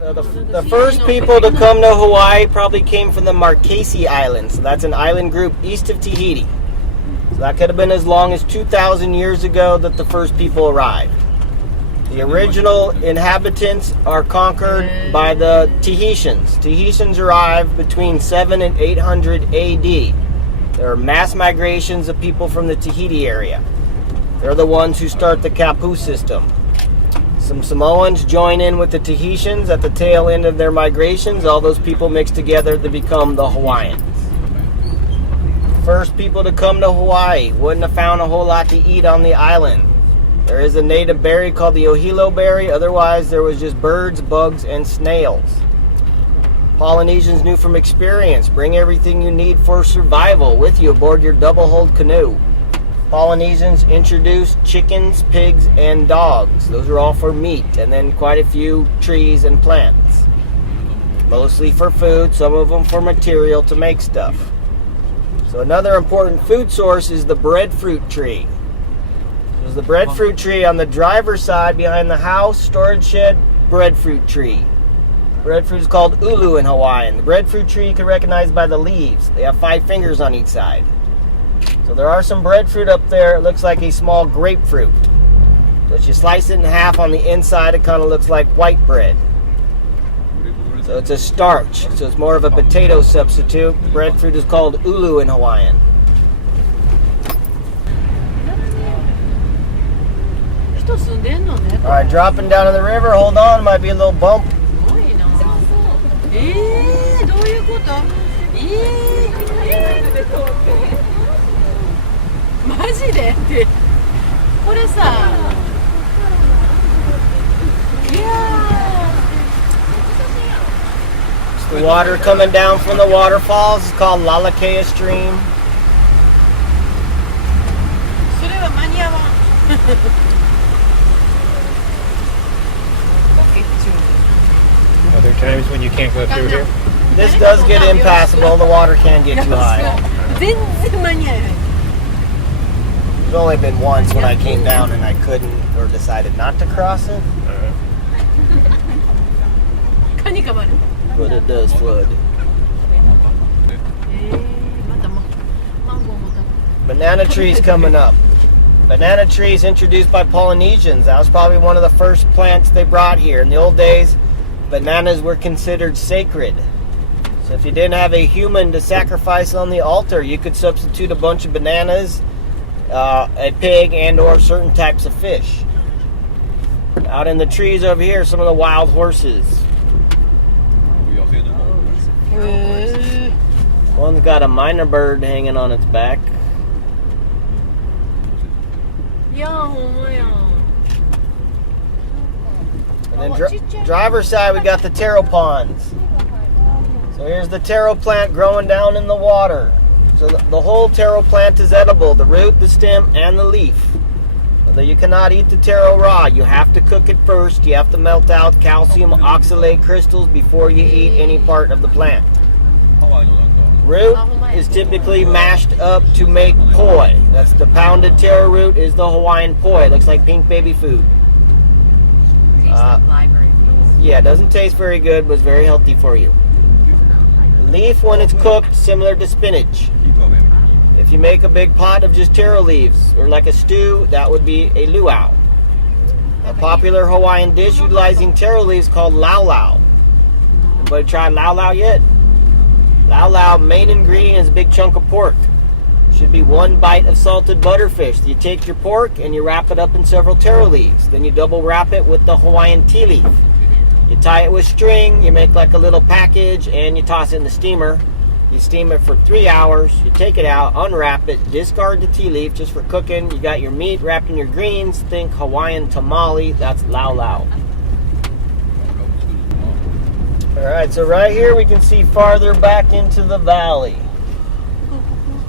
The first people to come to Hawaii probably came from the Marquesas Islands. So that's an island group east of Tahiti. So that could have been as long as 2,000 years ago that the first people arrived. The original inhabitants are conquered by the Tahitians. Tahitians arrived between 7 and 800 AD. There are mass migrations of people from the Tahiti area. They're the ones who start the Kapu system. Some Samoans join in with the Tahitians at the tail end of their migrations. All those people mix together to become the Hawaiians. First people to come to Hawaii wouldn't have found a whole lot to eat on the island. There is a native berry called the ohelo berry. Otherwise, there was just birds, bugs, and snails. Polynesians knew from experience, bring everything you need for survival with you aboard your double-hulled canoe. Polynesians introduced chickens, pigs, and dogs. Those are all for meat, and then quite a few trees and plants. Mostly for food, some of them for material to make stuff. So another important food source is the breadfruit tree. There's the breadfruit tree on the driver's side behind the house, storage shed, breadfruit tree. Breadfruit is called ulu in Hawaiian. The breadfruit tree you can recognize by the leaves. They have 5 fingers on each side. So there are some breadfruit up there. It looks like a small grapefruit. So if you slice it in half on the inside, it kind of looks like white bread. So it's a starch. So it's more of a potato substitute. Breadfruit is called ulu in Hawaiian. Alright, dropping down in the river. Hold on, might be a little bump. どういうこと？マジでってこれさいや The water coming down from the waterfalls is called Lalakea Stream. それは間に合わん Are there times when you can't go through here? This does get impassable. The water can get too high. 全然間に合えない There's only been once when I came down and I couldn't or decided not to cross it. カニかまる But it does flood. またマンゴーも食べ Banana trees coming up. Banana trees introduced by Polynesians. That was probably one of the first plants they brought here. In the old days, bananas were considered sacred. So if you didn't have a human to sacrifice on the altar, you could substitute a bunch of bananas, a pig, and or certain types of fish. Out in the trees over here, some of the wild horses. One's got a minor bird hanging on its back. いやほんまや And then driver's side, we got the taro ponds. So here's the taro plant growing down in the water. So the whole taro plant is edible, the root, the stem, and the leaf. Although you cannot eat the taro raw, you have to cook it first. You have to melt out calcium oxalate crystals before you eat any part of the plant. Root is typically mashed up to make poi. That's the pounded taro root is the Hawaiian poi. It looks like pink baby food. Yeah, it doesn't taste very good, but it's very healthy for you. Leaf, when it's cooked, similar to spinach. If you make a big pot of just taro leaves, or like a stew, that would be a luau. A popular Hawaiian dish utilizing taro leaves called lau lau. Anybody tried lau lau yet? Lau lau, main ingredient is a big chunk of pork. Should be 1 bite of salted butterfish. You take your pork and you wrap it up in several taro leaves. Then you double wrap it with the Hawaiian tea leaf. You tie it with string, you make like a little package, and you toss it in the steamer. You steam it for 3 hours. You take it out, unwrap it, discard the tea leaf just for cooking. You got your meat wrapped in your greens. Think Hawaiian tamale. That's lau lau. Alright, so right here we can see farther back into the valley.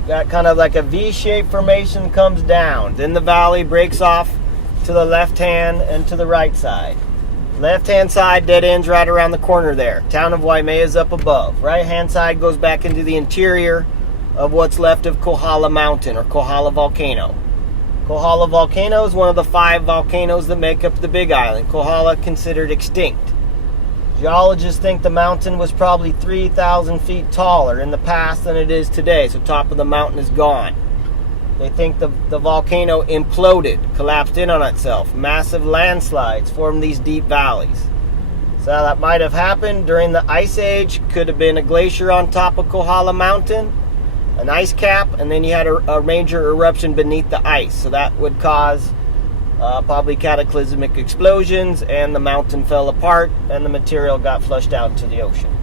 Got kind of like a V-shaped formation comes down. Then the valley breaks off to the left hand and to the right side. Left hand side dead ends right around the corner there. Town of Waimea is up above. Right hand side goes back into the interior of what's left of Kohala Mountain or Kohala Volcano. Kohala Volcano is one of the 5 volcanoes that make up the Big Island. Kohala considered extinct. Geologists think the mountain was probably 3,000 feet taller in the past than it is today, so top of the mountain is gone. They think the volcano imploded, collapsed in on itself. Massive landslides formed these deep valleys. So that might have happened during the Ice Age. Could have been a glacier on top of Kohala Mountain, an ice cap, and then you had a major eruption beneath the ice. So that would cause probably cataclysmic explosions, and the mountain fell apart and the material got flushed out into the ocean.